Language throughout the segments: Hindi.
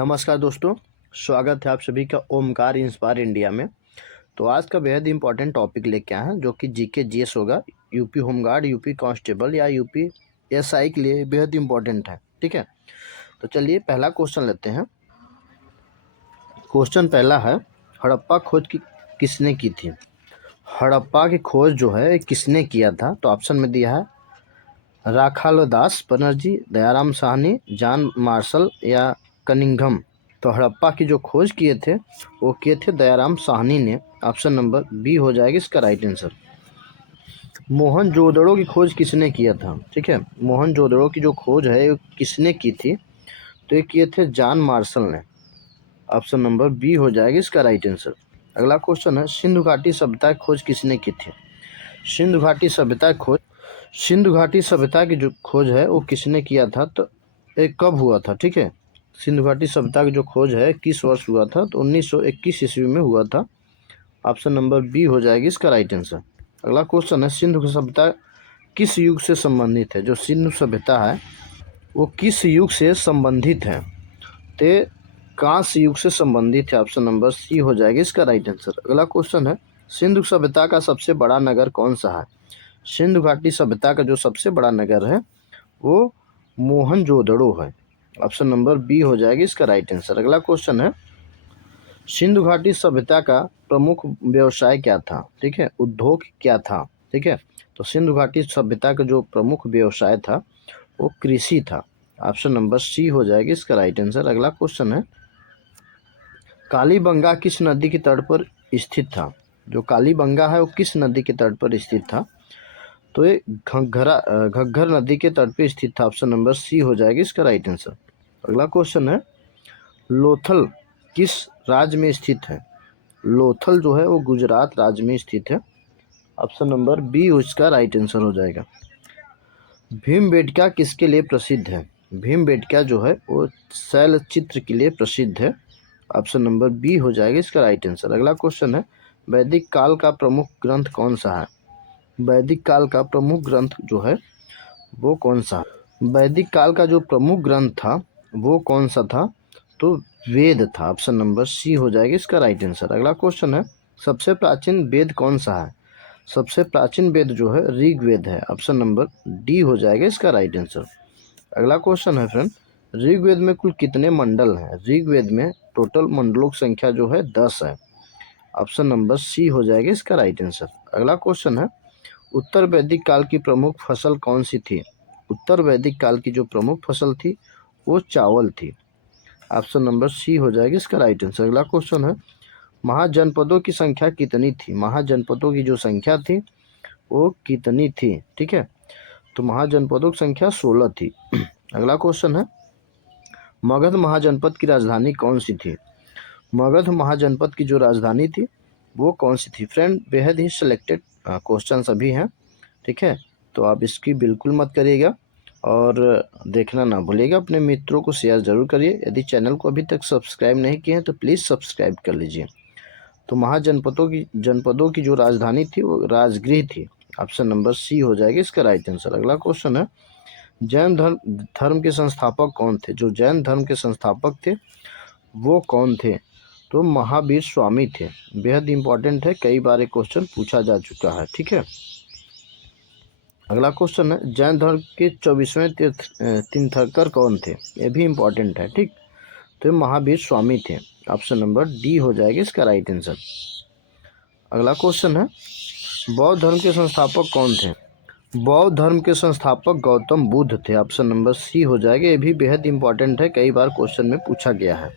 नमस्कार दोस्तों, स्वागत है आप सभी का ओमकार इंस्पायर इंडिया में। तो आज का बेहद इंपॉर्टेंट टॉपिक लेके आए हैं जो कि जीके जीएस होगा। यूपी होमगार्ड, यूपी कांस्टेबल या यूपी एसआई के लिए बेहद इंपॉर्टेंट है। ठीक है, तो चलिए पहला क्वेश्चन लेते हैं। क्वेश्चन पहला है, हड़प्पा खोज किसने की थी? हड़प्पा की खोज जो है किसने किया था? तो ऑप्शन में दिया है राखालदास बनर्जी, दयाराम साहनी, जॉन मार्शल या कनिंघम। तो हड़प्पा की जो खोज किए थे वो किए थे दयाराम साहनी ने। ऑप्शन नंबर बी हो जाएगा इसका राइट आंसर। मोहनजोदड़ो की खोज किसने किया था? ठीक है, मोहनजोदड़ो की जो खोज है वो किसने की थी? तो ये किए थे जॉन मार्शल ने। ऑप्शन नंबर बी हो जाएगा इसका राइट आंसर। अगला क्वेश्चन है, सिंधु घाटी सभ्यता की खोज किसने की थी? सिंधु घाटी सभ्यता की खोज सिंधु घाटी सभ्यता की जो खोज है वो किसने किया था? तो ये कब हुआ था? ठीक है, सिंधु घाटी सभ्यता की जो खोज है किस वर्ष हुआ था? तो 1921 ईस्वी में हुआ था। ऑप्शन नंबर बी हो जाएगी इसका राइट आंसर। अगला क्वेश्चन है, सिंधु सभ्यता किस युग से संबंधित है? जो सिंधु सभ्यता है वो किस युग से संबंधित है? ते कांस्य युग से संबंधित है। ऑप्शन नंबर सी हो जाएगी इसका राइट आंसर। अगला क्वेश्चन है, सिंधु सभ्यता का सबसे बड़ा नगर कौन सा है? सिंधु घाटी सभ्यता का जो सबसे बड़ा नगर है वो मोहनजोदड़ो है। ऑप्शन नंबर बी हो जाएगी इसका राइट आंसर। अगला क्वेश्चन है, सिंधु घाटी सभ्यता का प्रमुख व्यवसाय क्या था? ठीक है, उद्योग क्या था? ठीक है, तो सिंधु घाटी सभ्यता का जो प्रमुख व्यवसाय था वो कृषि था। ऑप्शन नंबर सी हो जाएगी इसका राइट आंसर। अगला क्वेश्चन है, कालीबंगा किस नदी के तट पर स्थित था? जो कालीबंगा है वो किस नदी के तट पर स्थित था? तो ये घग्घर नदी के तट पे स्थित था। ऑप्शन नंबर सी हो जाएगी इसका राइट आंसर। अगला क्वेश्चन है, लोथल किस राज्य में स्थित है? लोथल जो है वो गुजरात राज्य में स्थित है। ऑप्शन नंबर बी इसका राइट आंसर हो जाएगा। भीमबेटका किसके लिए प्रसिद्ध है? भीमबेटका जो है वो शैल चित्र के लिए प्रसिद्ध है। ऑप्शन नंबर बी हो जाएगा इसका राइट आंसर। अगला क्वेश्चन है, वैदिक काल का प्रमुख ग्रंथ कौन सा है? वैदिक काल का प्रमुख ग्रंथ जो है वो कौन सा? वैदिक काल का जो प्रमुख ग्रंथ था वो कौन सा था? तो वेद था। ऑप्शन नंबर सी हो जाएगा इसका राइट आंसर। अगला क्वेश्चन है, सबसे प्राचीन वेद कौन सा है? सबसे प्राचीन वेद जो है ऋग्वेद है। ऑप्शन नंबर डी हो जाएगा इसका राइट आंसर। अगला क्वेश्चन है फ्रेंड, ऋग्वेद में कुल कितने मंडल हैं? ऋग्वेद में टोटल मंडलों की संख्या जो है 10 है। ऑप्शन नंबर सी हो जाएगा इसका राइट आंसर। अगला क्वेश्चन है, उत्तर वैदिक काल की प्रमुख फसल कौन सी थी? उत्तर वैदिक काल की जो प्रमुख फसल थी वो चावल थी। ऑप्शन नंबर सी हो जाएगी इसका राइट आंसर। अगला क्वेश्चन है, महाजनपदों की संख्या कितनी थी? महाजनपदों की जो संख्या थी वो कितनी थी? ठीक है, तो महाजनपदों की संख्या 16 थी। अगला क्वेश्चन है, मगध महाजनपद की राजधानी कौन सी थी? मगध महाजनपद की जो राजधानी थी वो कौन सी थी? फ्रेंड बेहद ही सिलेक्टेड क्वेश्चन सभी हैं। ठीक है, तो आप इसकी बिल्कुल मत करिएगा और देखना ना भूलिएगा। अपने मित्रों को शेयर ज़रूर करिए। यदि चैनल को अभी तक सब्सक्राइब नहीं किए हैं तो प्लीज़ सब्सक्राइब कर लीजिए। तो जनपदों की जो राजधानी थी वो राजगृह थी। ऑप्शन नंबर सी हो जाएगी इसका राइट आंसर। अगला क्वेश्चन है, जैन धर्म के संस्थापक कौन थे? जो जैन धर्म के संस्थापक थे वो कौन थे? तो महावीर स्वामी थे। बेहद इंपॉर्टेंट है, कई बार क्वेश्चन पूछा जा चुका है। ठीक है, अगला क्वेश्चन है, जैन धर्म के 24वें तीर्थंकर कौन थे? ये भी इम्पोर्टेंट है। ठीक, तो ये महावीर स्वामी थे। ऑप्शन नंबर डी हो जाएगा इसका राइट आंसर। अगला क्वेश्चन है, बौद्ध धर्म के संस्थापक कौन थे? बौद्ध धर्म के संस्थापक गौतम बुद्ध थे। ऑप्शन नंबर सी हो जाएगा। ये भी बेहद इंपॉर्टेंट है, कई बार क्वेश्चन में पूछा गया है।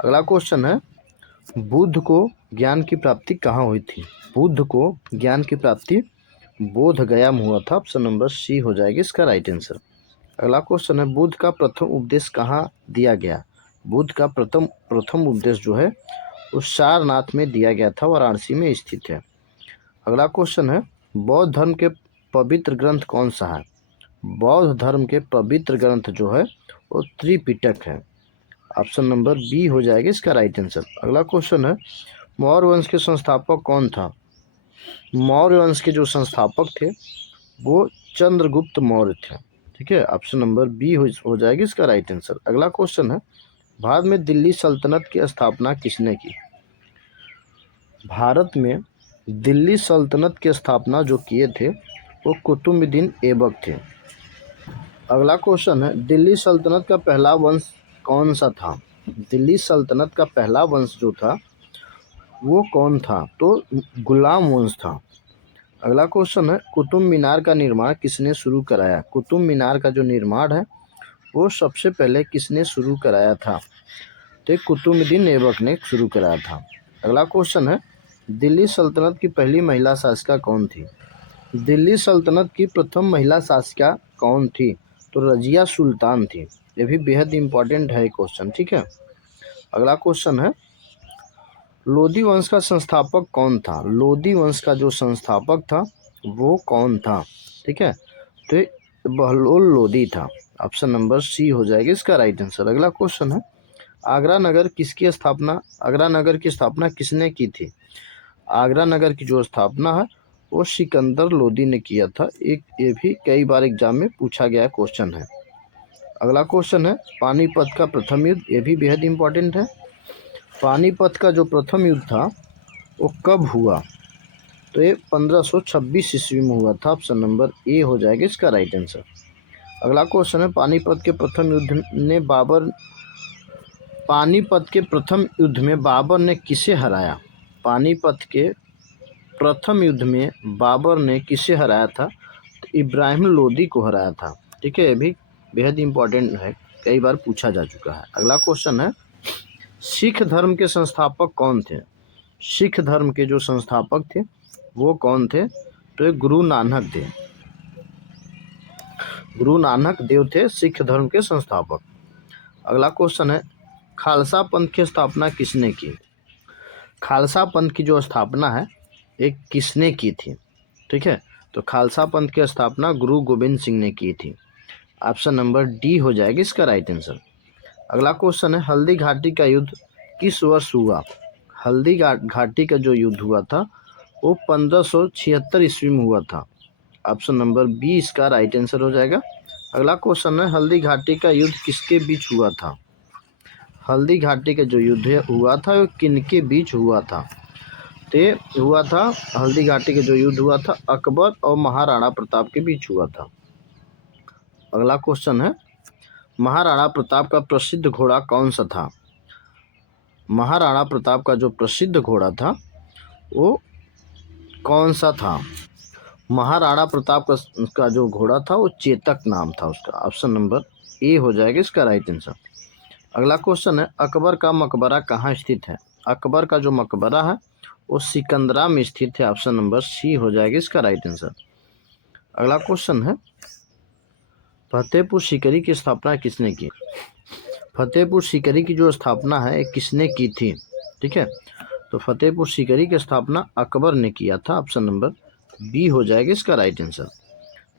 अगला क्वेश्चन है, बुद्ध को ज्ञान की प्राप्ति कहाँ हुई थी? बुद्ध को ज्ञान की प्राप्ति बोध गया में हुआ था। ऑप्शन नंबर सी हो जाएगी इसका राइट आंसर। अगला क्वेश्चन है, बुद्ध का प्रथम उपदेश कहाँ दिया गया? बुद्ध का प्रथम उपदेश जो है उस सारनाथ में दिया गया था, वाराणसी में स्थित है। अगला क्वेश्चन है, बौद्ध धर्म के पवित्र ग्रंथ कौन सा है? बौद्ध धर्म के पवित्र ग्रंथ जो है वो त्रिपिटक है। ऑप्शन नंबर बी हो जाएगा इसका राइट आंसर। अगला क्वेश्चन है, मौर्य वंश के संस्थापक कौन था? मौर्य वंश के जो संस्थापक थे वो चंद्रगुप्त मौर्य थे। ठीक है, ऑप्शन नंबर बी हो जाएगी इसका राइट आंसर। अगला क्वेश्चन है, भारत में दिल्ली सल्तनत की स्थापना किसने की? भारत में दिल्ली सल्तनत की स्थापना जो किए थे वो कुतुबुद्दीन ऐबक थे। अगला क्वेश्चन है, दिल्ली सल्तनत का पहला वंश कौन सा था? दिल्ली सल्तनत का पहला वंश जो था वो कौन था? तो गुलाम वंश था। अगला क्वेश्चन है, कुतुब मीनार का निर्माण किसने शुरू कराया? कुतुब मीनार का जो निर्माण है वो सबसे पहले किसने शुरू कराया था? तो कुतुबुद्दीन ऐबक ने शुरू कराया था। अगला क्वेश्चन है, दिल्ली सल्तनत की पहली महिला शासिका कौन थी? दिल्ली सल्तनत की प्रथम महिला शासिका कौन थी? तो रजिया सुल्तान थी। ये भी बेहद इंपॉर्टेंट है क्वेश्चन, ठीक है। अगला क्वेश्चन है, लोधी वंश का संस्थापक कौन था? लोधी वंश का जो संस्थापक था वो कौन था? ठीक है, तो ये बहलोल लोधी था। ऑप्शन नंबर सी हो जाएगा इसका राइट आंसर। अगला क्वेश्चन है, आगरा नगर की स्थापना किसने की थी? आगरा नगर की जो स्थापना है वो सिकंदर लोदी ने किया था। ये भी कई बार एग्जाम में पूछा गया क्वेश्चन है। अगला क्वेश्चन है, पानीपत का प्रथम युद्ध, ये भी बेहद इंपॉर्टेंट है। पानीपत का जो प्रथम युद्ध था वो कब हुआ? तो ये 1526 ईस्वी में हुआ था। ऑप्शन नंबर ए हो जाएगा इसका राइट आंसर। अगला क्वेश्चन है, पानीपत के प्रथम युद्ध में बाबर ने किसे हराया? पानीपत के प्रथम युद्ध में बाबर ने किसे हराया था? तो इब्राहिम लोदी को हराया था। ठीक है, ये भी बेहद इंपॉर्टेंट है, कई बार पूछा जा चुका है। अगला क्वेश्चन है, सिख धर्म के संस्थापक कौन थे? सिख धर्म के जो संस्थापक थे वो कौन थे? तो ये गुरु नानक थे। गुरु नानक देव थे सिख धर्म के संस्थापक। अगला क्वेश्चन है, खालसा पंथ की स्थापना किसने की? खालसा पंथ की जो स्थापना है एक किसने की थी? ठीक है, तो खालसा पंथ की स्थापना गुरु गोविंद सिंह ने की थी। ऑप्शन नंबर डी हो जाएगा इसका राइट आंसर। अगला क्वेश्चन है, हल्दी घाटी का युद्ध किस वर्ष हुआ? हल्दी घाटी का जो युद्ध हुआ था वो 1576 ईस्वी में हुआ था। ऑप्शन नंबर बी इसका राइट आंसर हो जाएगा। अगला क्वेश्चन है, हल्दी घाटी का युद्ध किसके बीच हुआ था? हल्दी घाटी का जो युद्ध हुआ था वो किनके बीच हुआ था? ते हुआ था, हल्दी घाटी का जो युद्ध हुआ था अकबर और महाराणा प्रताप के बीच हुआ था। अगला क्वेश्चन है, महाराणा प्रताप का प्रसिद्ध घोड़ा कौन सा था? महाराणा प्रताप का जो प्रसिद्ध घोड़ा था वो कौन सा था? महाराणा प्रताप का जो घोड़ा था वो चेतक नाम था उसका। ऑप्शन नंबर ए हो जाएगा इसका राइट आंसर। अगला क्वेश्चन है, अकबर का मकबरा कहाँ स्थित है? अकबर का जो मकबरा है वो सिकंदरा में स्थित है। ऑप्शन नंबर सी हो जाएगा इसका राइट आंसर। अगला क्वेश्चन है, फतेहपुर सीकरी की स्थापना किसने की? फतेहपुर सीकरी की जो स्थापना है किसने की थी? ठीक है, तो फतेहपुर सीकरी की स्थापना अकबर ने किया था। ऑप्शन नंबर बी हो जाएगा इसका राइट आंसर।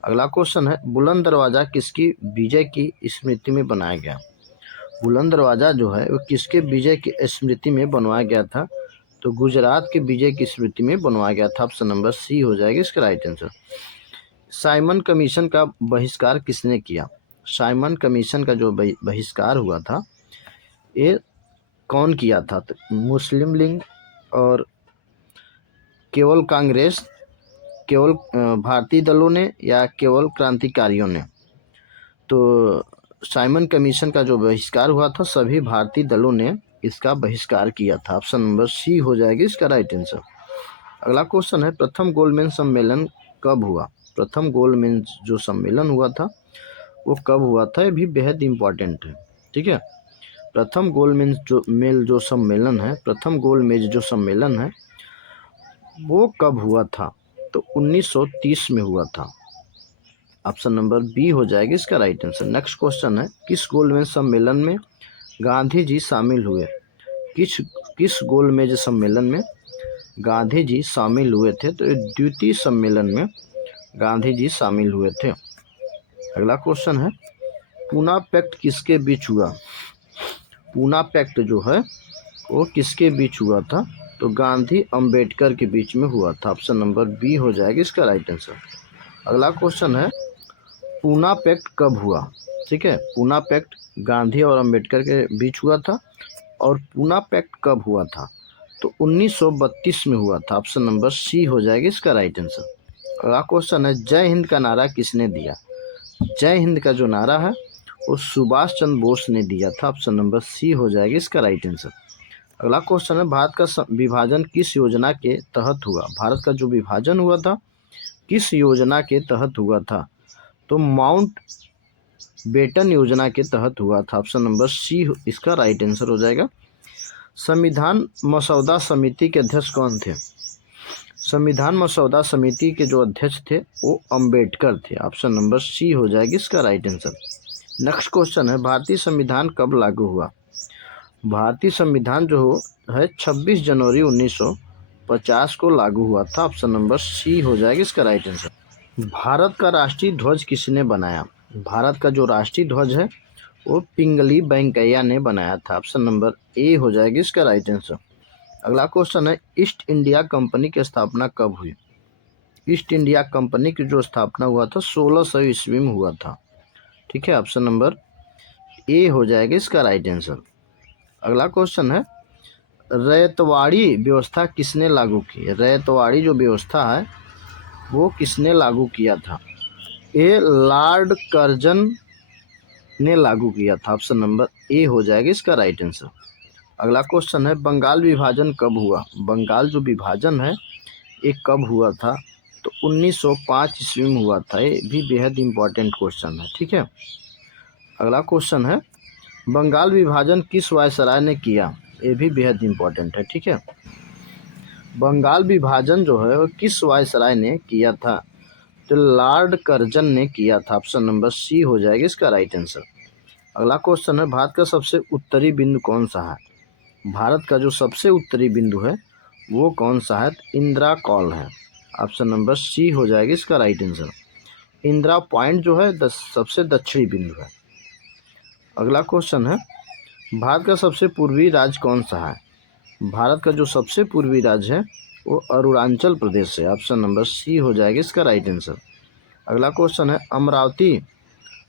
अगला क्वेश्चन है, बुलंद दरवाजा किसकी विजय की स्मृति में बनाया गया? बुलंद दरवाजा जो है वो किसके विजय की स्मृति में बनवाया गया था? तो गुजरात के विजय की स्मृति में बनवाया गया था। ऑप्शन नंबर सी हो जाएगा इसका राइट आंसर। साइमन कमीशन का बहिष्कार किसने किया? साइमन कमीशन का जो बहिष्कार हुआ था ये कौन किया था? तो मुस्लिम लीग और केवल कांग्रेस, केवल भारतीय दलों ने या केवल क्रांतिकारियों ने? तो साइमन कमीशन का जो बहिष्कार हुआ था सभी भारतीय दलों ने इसका बहिष्कार किया था। ऑप्शन नंबर सी हो जाएगी इसका राइट आंसर। अगला क्वेश्चन है, प्रथम गोलमेज सम्मेलन कब हुआ? प्रथम गोलमेज जो सम्मेलन हुआ था वो कब हुआ था? ये भी बेहद इंपॉर्टेंट है। ठीक है, प्रथम गोलमेज जो सम्मेलन है वो कब हुआ था? तो 1930 में हुआ था। ऑप्शन नंबर बी हो जाएगी इसका राइट आंसर। नेक्स्ट क्वेश्चन है, किस गोलमेज सम्मेलन में गांधी जी शामिल हुए? किस गोलमेज सम्मेलन में गांधी जी शामिल हुए थे? तो द्वितीय सम्मेलन में गांधी जी शामिल हुए थे। अगला क्वेश्चन है, पूना पैक्ट किसके बीच हुआ? पूना पैक्ट जो है वो किसके बीच हुआ था? तो गांधी अंबेडकर के बीच में हुआ था। ऑप्शन नंबर बी हो जाएगा इसका राइट आंसर। अगला क्वेश्चन है, पूना पैक्ट कब हुआ? ठीक है, पूना पैक्ट गांधी और अंबेडकर के बीच हुआ था। और पूना पैक्ट कब हुआ था? तो 1932 में हुआ था। ऑप्शन नंबर सी हो जाएगा इसका राइट आंसर। अगला क्वेश्चन है, जय हिंद का नारा किसने दिया? जय हिंद का जो नारा है वो सुभाष चंद्र बोस ने दिया था। ऑप्शन नंबर सी हो जाएगा इसका राइट आंसर। अगला क्वेश्चन है, भारत का विभाजन किस योजना के तहत हुआ? भारत का जो विभाजन हुआ था किस योजना के तहत हुआ था? तो माउंट बेटन योजना के तहत हुआ था। ऑप्शन नंबर सी इसका राइट आंसर हो जाएगा। संविधान मसौदा समिति के अध्यक्ष कौन थे? संविधान मसौदा समिति के जो अध्यक्ष थे वो अंबेडकर थे। ऑप्शन नंबर सी हो जाएगी इसका राइट आंसर। नेक्स्ट क्वेश्चन है, भारतीय संविधान कब लागू हुआ? भारतीय संविधान जो है 26 जनवरी 1950 को लागू हुआ था। ऑप्शन नंबर सी हो जाएगा इसका राइट आंसर। भारत का राष्ट्रीय ध्वज किसने बनाया? भारत का जो राष्ट्रीय ध्वज है वो पिंगली वेंकैया ने बनाया था। ऑप्शन नंबर ए हो जाएगी इसका राइट आंसर। अगला क्वेश्चन है, ईस्ट इंडिया कंपनी की स्थापना कब हुई? ईस्ट इंडिया कंपनी की जो स्थापना हुआ था 1600 ईस्वी में हुआ था। ठीक है, ऑप्शन नंबर ए हो जाएगा इसका राइट आंसर। अगला क्वेश्चन है, रैयतवाड़ी व्यवस्था किसने लागू की? रैयतवाड़ी जो व्यवस्था है वो किसने लागू किया था? ए लॉर्ड कर्जन ने लागू किया था। ऑप्शन नंबर ए हो जाएगा इसका राइट आंसर। अगला क्वेश्चन है, बंगाल विभाजन कब हुआ? बंगाल जो विभाजन है ये कब हुआ था? तो 1905 ईस्वी में हुआ था। ये भी बेहद इंपॉर्टेंट क्वेश्चन है। ठीक है, अगला क्वेश्चन है, बंगाल विभाजन किस वायसराय ने किया? ये भी बेहद इंपॉर्टेंट है। ठीक है, बंगाल विभाजन जो है वो किस वायसराय ने किया था? तो लॉर्ड कर्जन ने किया था। ऑप्शन नंबर सी हो जाएगा इसका राइट आंसर। अगला क्वेश्चन है, भारत का सबसे उत्तरी बिंदु कौन सा है? भारत का जो सबसे उत्तरी बिंदु है वो कौन सा है? इंदिरा कॉल है। ऑप्शन नंबर सी हो जाएगा इसका राइट आंसर। इंदिरा पॉइंट जो है सबसे दक्षिणी बिंदु है। अगला क्वेश्चन है, भारत का सबसे पूर्वी राज्य कौन सा है? भारत का जो सबसे पूर्वी राज्य है वो अरुणाचल प्रदेश है। ऑप्शन नंबर सी हो जाएगा इसका राइट आंसर। अगला क्वेश्चन है,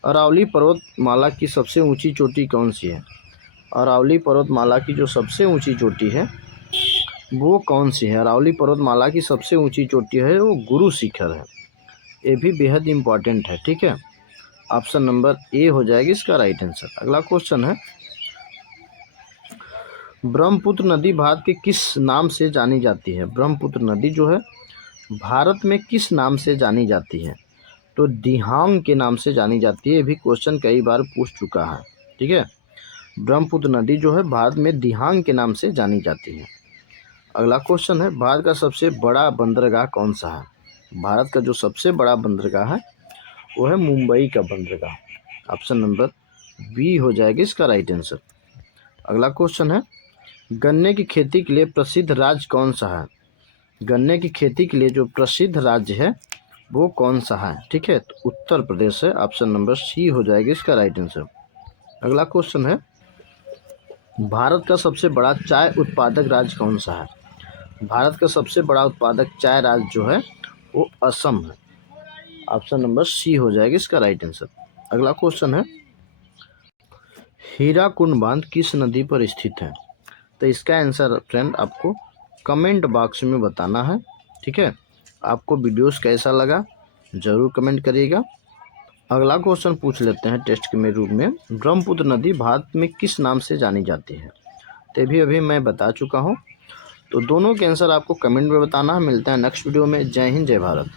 अरावली पर्वतमाला की सबसे ऊंची चोटी कौन सी है? अरावली पर्वतमाला की जो सबसे ऊंची चोटी है वो कौन सी है? अरावली पर्वतमाला की सबसे ऊंची चोटी है वो गुरु शिखर है। ये भी बेहद इंपॉर्टेंट है। ठीक है, ऑप्शन नंबर ए हो जाएगी इसका राइट आंसर। अगला क्वेश्चन है, ब्रह्मपुत्र नदी भारत के किस नाम से जानी जाती है? ब्रह्मपुत्र नदी जो है भारत में किस नाम से जानी जाती है? तो दिहांग के नाम से जानी जाती है। ये भी क्वेश्चन कई बार पूछ चुका है। ठीक है, ब्रह्मपुत्र नदी जो है भारत में दिहांग के नाम से जानी जाती है। अगला क्वेश्चन है, भारत का सबसे बड़ा बंदरगाह कौन सा है? भारत का जो सबसे बड़ा बंदरगाह है वो है मुंबई का बंदरगाह। ऑप्शन नंबर बी हो जाएगी इसका राइट आंसर। अगला क्वेश्चन है, गन्ने की खेती के लिए प्रसिद्ध राज्य कौन सा है? गन्ने की खेती के लिए जो प्रसिद्ध राज्य है वो कौन सा है? ठीक है, तो उत्तर प्रदेश है। ऑप्शन नंबर सी हो जाएगी इसका राइट आंसर। अगला क्वेश्चन है, भारत का सबसे बड़ा चाय उत्पादक राज्य कौन सा है? भारत का सबसे बड़ा उत्पादक चाय राज्य जो है वो असम है। ऑप्शन नंबर सी हो जाएगी इसका राइट आंसर। अगला क्वेश्चन है, हीराकुंड बांध किस नदी पर स्थित है? तो इसका आंसर फ्रेंड आपको कमेंट बॉक्स में बताना है। ठीक है, आपको वीडियोस कैसा लगा ज़रूर कमेंट करिएगा। अगला क्वेश्चन पूछ लेते हैं टेस्ट के रूप में, ब्रह्मपुत्र नदी भारत में किस नाम से जानी जाती है? तो भी अभी मैं बता चुका हूँ। तो दोनों के आंसर आपको कमेंट में बताना है। मिलते हैं नेक्स्ट वीडियो में। जय हिंद, जय भारत।